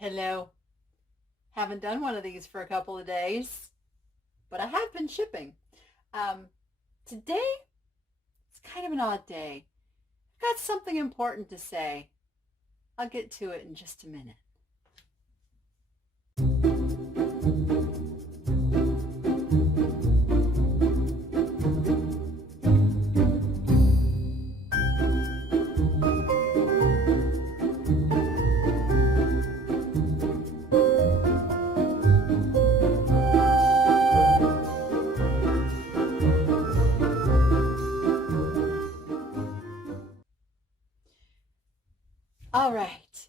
Hello. Haven't done one of these for a couple of days, but I have been shipping. Um, Today, it's kind of an odd day. I've got something important to say. I'll get to it in just a minute. All right,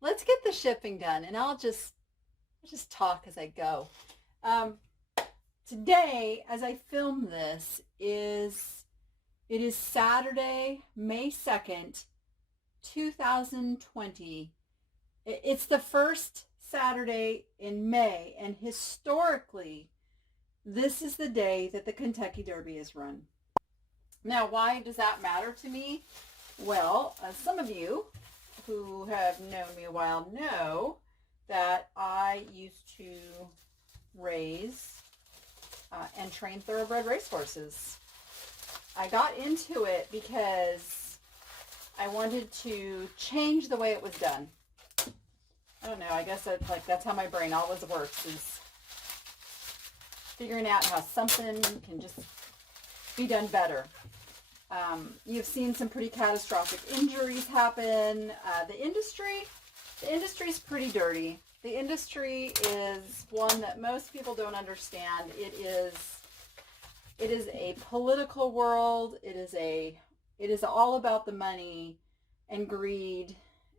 let's get the shipping done, and I'll just talk as I go. Um, Today, as I film this, it is Saturday, May 2nd, 2020. It's the first Saturday in May, and historically, this is the day that the Kentucky Derby is run. Now, why does that matter to me? Well, some of you who have known me a while know that I used to raise and train thoroughbred racehorses. I got into it because I wanted to change the way it was done. I don't know, I guess that's how my brain always works, is figuring out how something can just be done better. You've seen some pretty catastrophic injuries happen. The industry's pretty dirty. The industry is one that most people don't understand. It is a political world. It is all about the money and greed.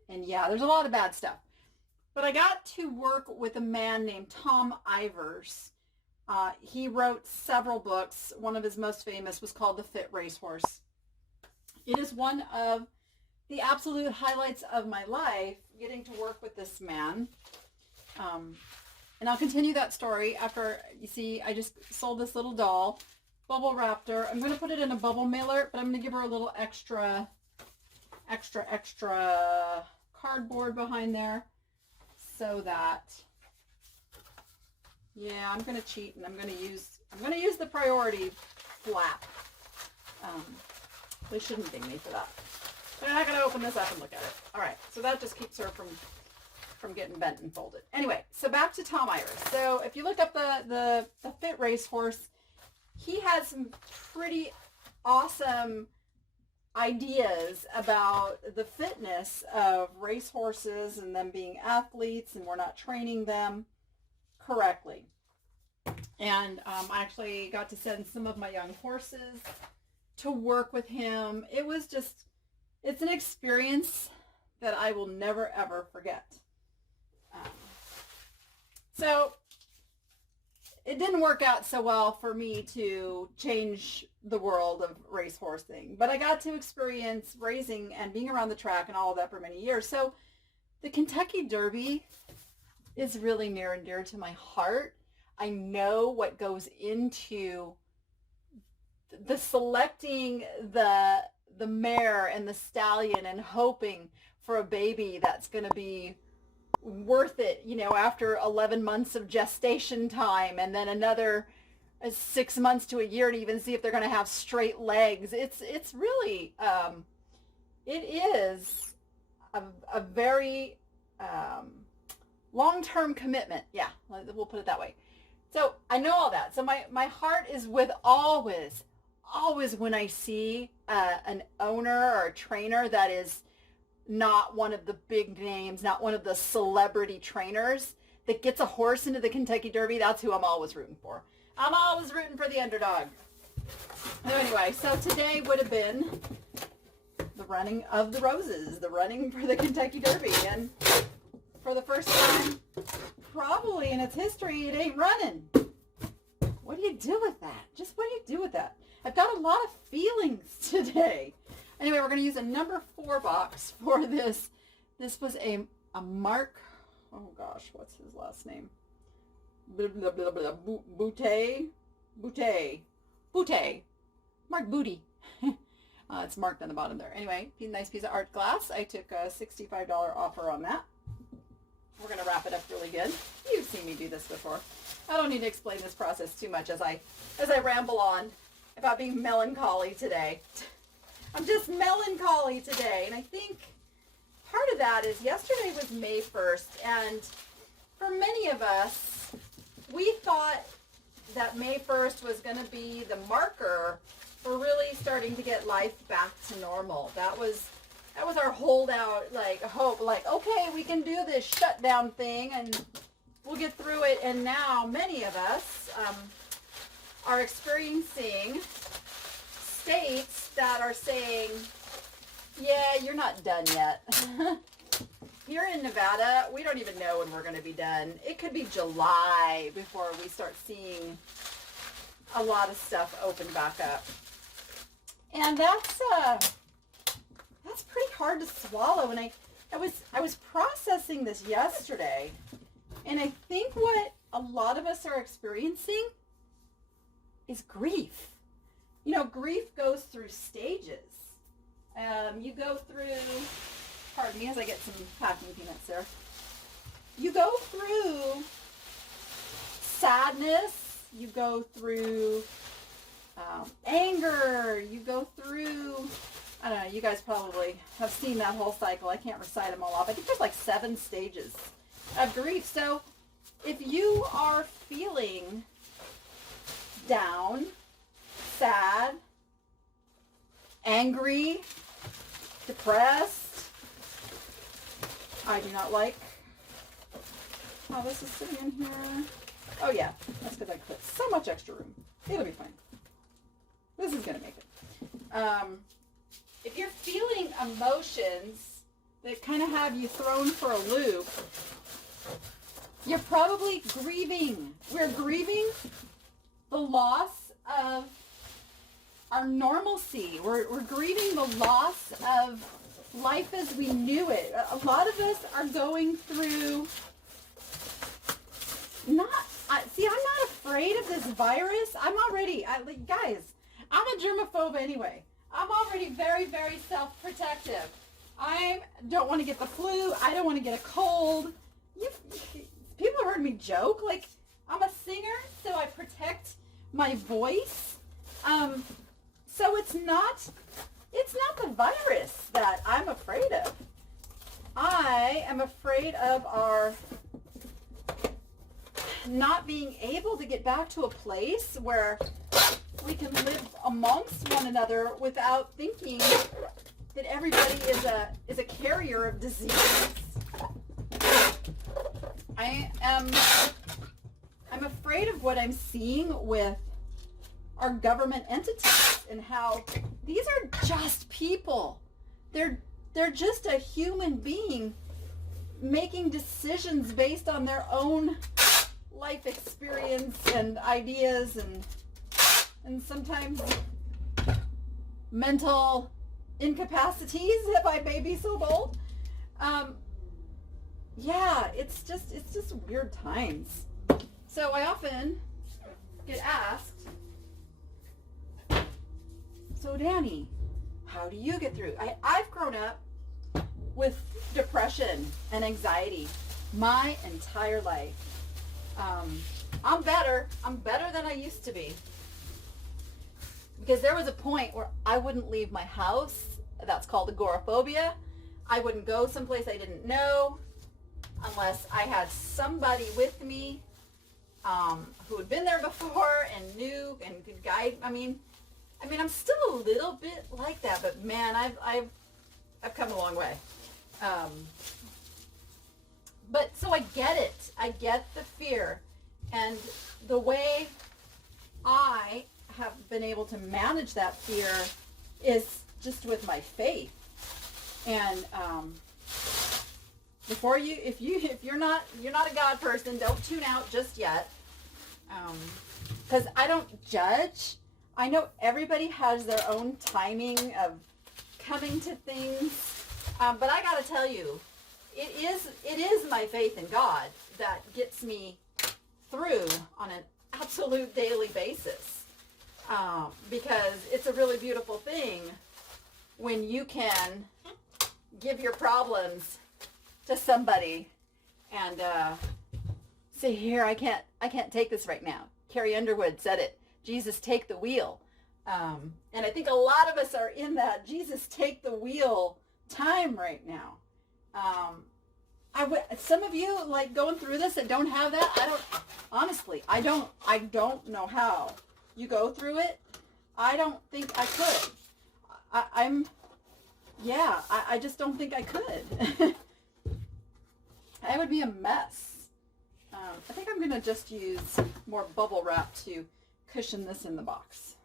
And yeah, there's a lot of bad stuff. But I got to work with a man named Tom Ivers. He wrote several books. One of his most famous was called The Fit Racehorse. It is one of the absolute highlights of my life, getting to work with this man. And I'll continue that story after, you see, I just sold this little doll, Bubble Raptor. I'm going to put it in a bubble mailer, but I'm going to give her a little extra cardboard behind there so that, yeah, I'm going to cheat, and I'm going to use the priority flap. They shouldn't ding me for that. They're not going to open this up and look at it. All right, so that just keeps her from getting bent and folded. Anyway, so back to Tom Ivers. So if you look up the Fit Racehorse, he has some pretty awesome ideas about the fitness of racehorses and them being athletes, and we're not training them correctly. And I actually got to send some of my young horses to work with him. It's an experience that I will never, ever forget. So it didn't work out so well for me to change the world of racehorsing, but I got to experience raising and being around the track and all of that for many years. So the Kentucky Derby is really near and dear to my heart. I know what goes into the selecting the mare and the stallion and hoping for a baby that's going to be worth it, after 11 months of gestation time, and then another 6 months to a year to even see if they're going to have straight legs. It's really, it is a very long-term commitment. Yeah, we'll put it that way. So I know all that. So my heart is with always when I see an owner or a trainer that is not one of the big names, not one of the celebrity trainers that gets a horse into the Kentucky Derby. That's who I'm always rooting for. I'm always rooting for the underdog. Anyway, so today would have been the running of the roses, the running for the Kentucky Derby. And for the first time, probably in its history, it ain't running. What do you do with that? Just what do you do with that? I've got a lot of feelings today. Anyway, we're going to use a number 4 box for this. This was a Mark, oh gosh, what's his last name? Boutte. Mark Booty. It's marked on the bottom there. Anyway, nice piece of art glass. I took a $65 offer on that. we're going to wrap it up really good. You've seen me do this before. I don't need to explain this process too much as I ramble on about being melancholy today. I'm just melancholy today, and I think part of that is yesterday was May 1st, and for many of us, we thought that May 1st was going to be the marker for really starting to get life back to normal. That was our holdout, like, hope, like, okay, we can do this shutdown thing and we'll get through it. And now many of us are experiencing states that are saying, yeah, you're not done yet. Here in Nevada, we don't even know when we're going to be done. It could be July before we start seeing a lot of stuff open back up. And that's pretty hard to swallow. And I was processing this yesterday, and I think what a lot of us are experiencing is grief. You know, grief goes through stages. You go through, pardon me as I get some packing peanuts there. You go through sadness, you go through anger, you go through, I don't know, you guys probably have seen that whole cycle. I can't recite them all off. I think there's like 7 stages of grief. So if you are feeling down, sad, angry, depressed, I do not like how this is sitting in here. Oh yeah, that's because I put so much extra room. It'll be fine. This is going to make it. If you're feeling emotions that kind of have you thrown for a loop, you're probably grieving. We're grieving the loss of our normalcy. We're grieving the loss of life as we knew it. A lot of us are going through I'm not afraid of this virus. Guys, I'm a germaphobe anyway. I'm already very, very self-protective. I don't want to get the flu. I don't want to get a cold. People have heard me joke. Like, I'm a singer, so I protect my voice. So it's not the virus that I'm afraid of. I am afraid of our not being able to get back to a place where we can live amongst one another without thinking that everybody is a carrier of disease. I'm afraid of what I'm seeing with our government entities and how these are just people. They're just a human being making decisions based on their own life experience and ideas and sometimes mental incapacities, if I may be so bold. Yeah, it's just weird times. So I often get asked, so Danny, how do you get through? I've grown up with depression and anxiety my entire life. I'm better than I used to be. Because there was a point where I wouldn't leave my house. That's called agoraphobia. I wouldn't go someplace I didn't know unless I had somebody with me who had been there before and knew and could guide. I mean, I'm still a little bit like that, but man, I've come a long way. But so I get it. I get the fear, and the way I have been able to manage that fear is just with my faith. And if you're not a God person, don't tune out just yet. Because I don't judge. I know everybody has their own timing of coming to things, but I gotta tell you, it is my faith in God that gets me through on an absolute daily basis. Because it's a really beautiful thing when you can give your problems to somebody and say, here, I can't take this right now. Carrie Underwood said it. Jesus, take the wheel. And I think a lot of us are in that Jesus, take the wheel time right now. Some of you like going through this that don't have that. I don't know how you go through it. I don't think I could. I just don't think I could. I would be a mess. I think I'm going to just use more bubble wrap to cushion this in the box.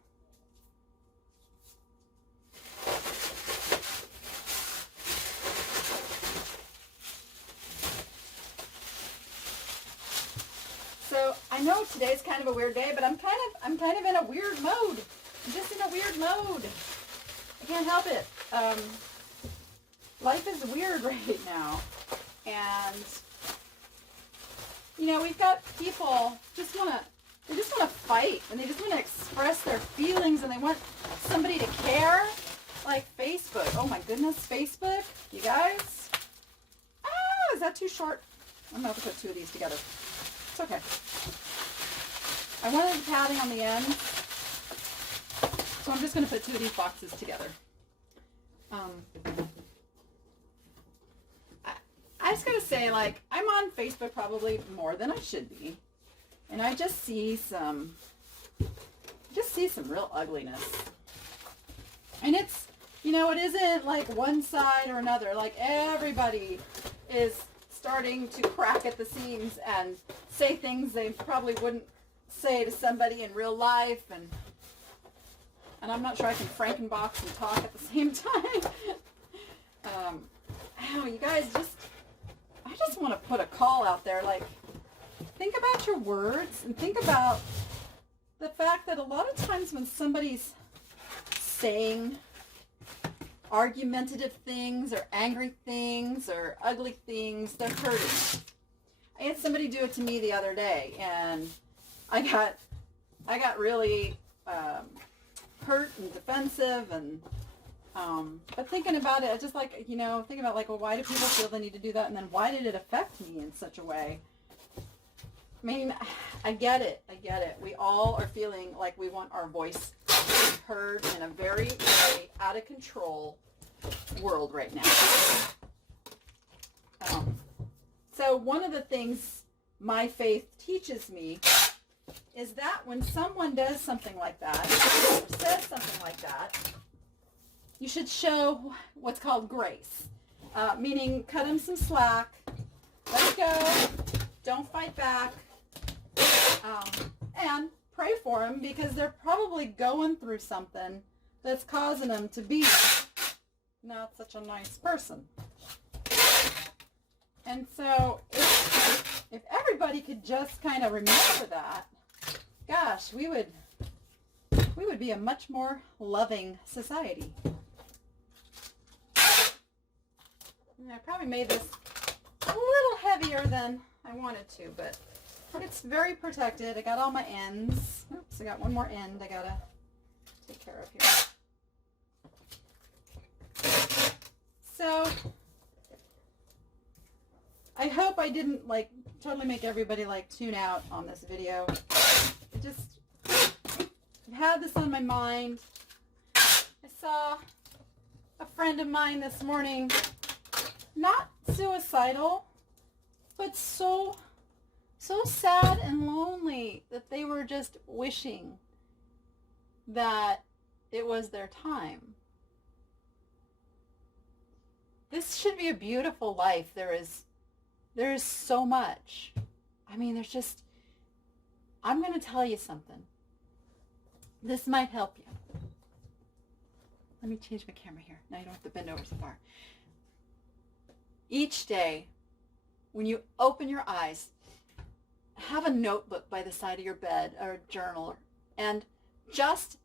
So I know today's kind of a weird day, but I'm kind of in a weird mode. I'm just in a weird mode. I can't help it. Life is weird right now, and you know, we've got people they just want to fight, and they just want to express their feelings, and they want somebody to care. Like Facebook. Oh my goodness, Facebook, you guys. Is that too short? I'm gonna have to put two of these together. It's okay. I wanted the padding on the end, so I'm just going to put two of these boxes together. I just got to say, like, I'm on Facebook probably more than I should be, and I just see some real ugliness. And it's, you know, it isn't like one side or another. Like, everybody is starting to crack at the seams and say things they probably wouldn't say to somebody in real life, and I'm not sure I can Frankenbox and talk at the same time. You guys, I just want to put a call out there, like, think about your words, and think about the fact that a lot of times when somebody's saying argumentative things or angry things or ugly things, they're hurting. I had somebody do it to me the other day, and I got really hurt and defensive, and but thinking about it, just like, you know, thinking about, like, well, why do people feel the need to do that, and then why did it affect me in such a way? I mean, I get it. We all are feeling like we want our voice heard in a very, very out of control world right now. So one of the things my faith teaches me is that when someone does something like that, or says something like that, you should show what's called grace, meaning cut them some slack, let it go, don't fight back, and pray for them, because they're probably going through something that's causing them to be not such a nice person. And so if everybody could just kind of remember that, gosh, we would be a much more loving society. And I probably made this a little heavier than I wanted to, but it's very protected. I got all my ends. Oops, I got one more end I gotta take care of here. So I hope I didn't, like, totally make everybody, like, tune out on this video. I've had this on my mind. I saw a friend of mine this morning, not suicidal, but so sad and lonely that they were just wishing that it was their time. This should be a beautiful life. There is so much. I mean, I'm going to tell you something. This might help you. Let me change my camera here. Now you don't have to bend over so far. Each day, when you open your eyes, have a notebook by the side of your bed or a journal, and just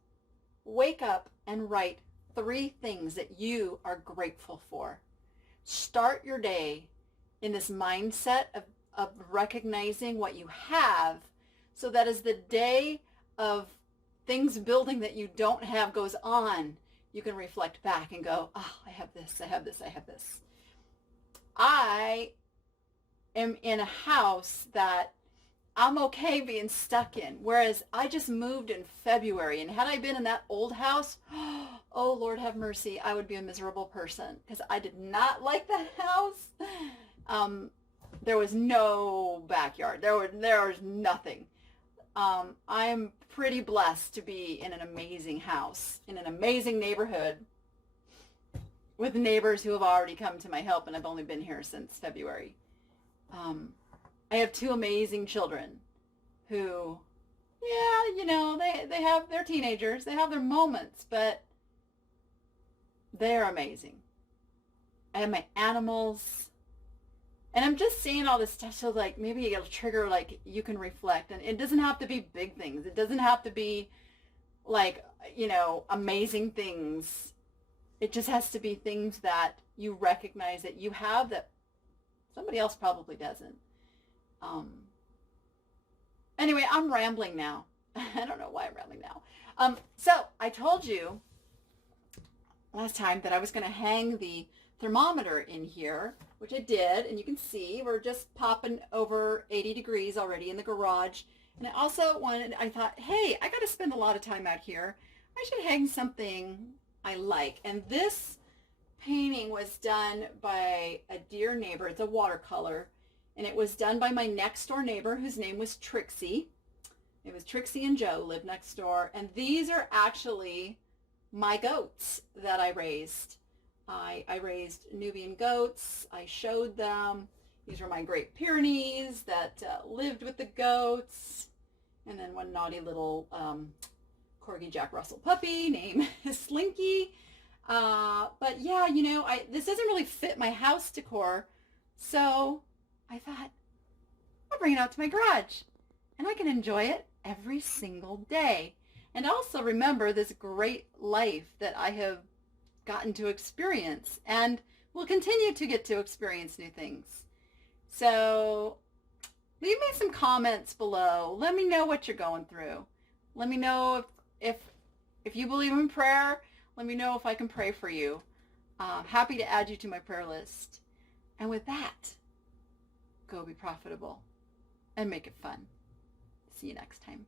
wake up and write 3 things that you are grateful for. Start your day in this mindset of recognizing what you have, so that as the day of things building that you don't have goes on, you can reflect back and go, oh, I have this, I have this, I have this. I am in a house that I'm okay being stuck in. Whereas I just moved in February, and had I been in that old house, oh Lord have mercy, I would be a miserable person because I did not like that house. There was no backyard. There was nothing. I'm pretty blessed to be in an amazing house, in an amazing neighborhood, with neighbors who have already come to my help, and I've only been here since February. I have two amazing children who, yeah, you know, they're teenagers. They have their moments, but they're amazing. I have my animals. And I'm just saying all this stuff so like maybe it'll trigger like you can reflect. And it doesn't have to be big things. It doesn't have to be like, you know, amazing things. It just has to be things that you recognize that you have that somebody else probably doesn't. Anyway, I'm rambling now. I don't know why I'm rambling now. So I told you last time that I was going to hang the thermometer in here, which I did, and you can see we're just popping over 80 degrees already in the garage. And I also I thought, hey, I got to spend a lot of time out here. I should hang something I like. And this painting was done by a dear neighbor. It's a watercolor. And it was done by my next door neighbor whose name was Trixie. It was Trixie and Joe lived next door. And these are actually my goats that I raised. I raised Nubian goats. I showed them. These were my Great Pyrenees that lived with the goats. And then one naughty little Corgi Jack Russell puppy named Slinky. But yeah, you know, this doesn't really fit my house decor. So I thought, I'll bring it out to my garage and I can enjoy it every single day. And also remember this great life that I have gotten to experience and will continue to get to experience new things. So leave me some comments below. Let me know what you're going through. Let me know if you believe in prayer. Let me know if I can pray for you. Happy to add you to my prayer list. And with that, go be profitable and make it fun. See you next time.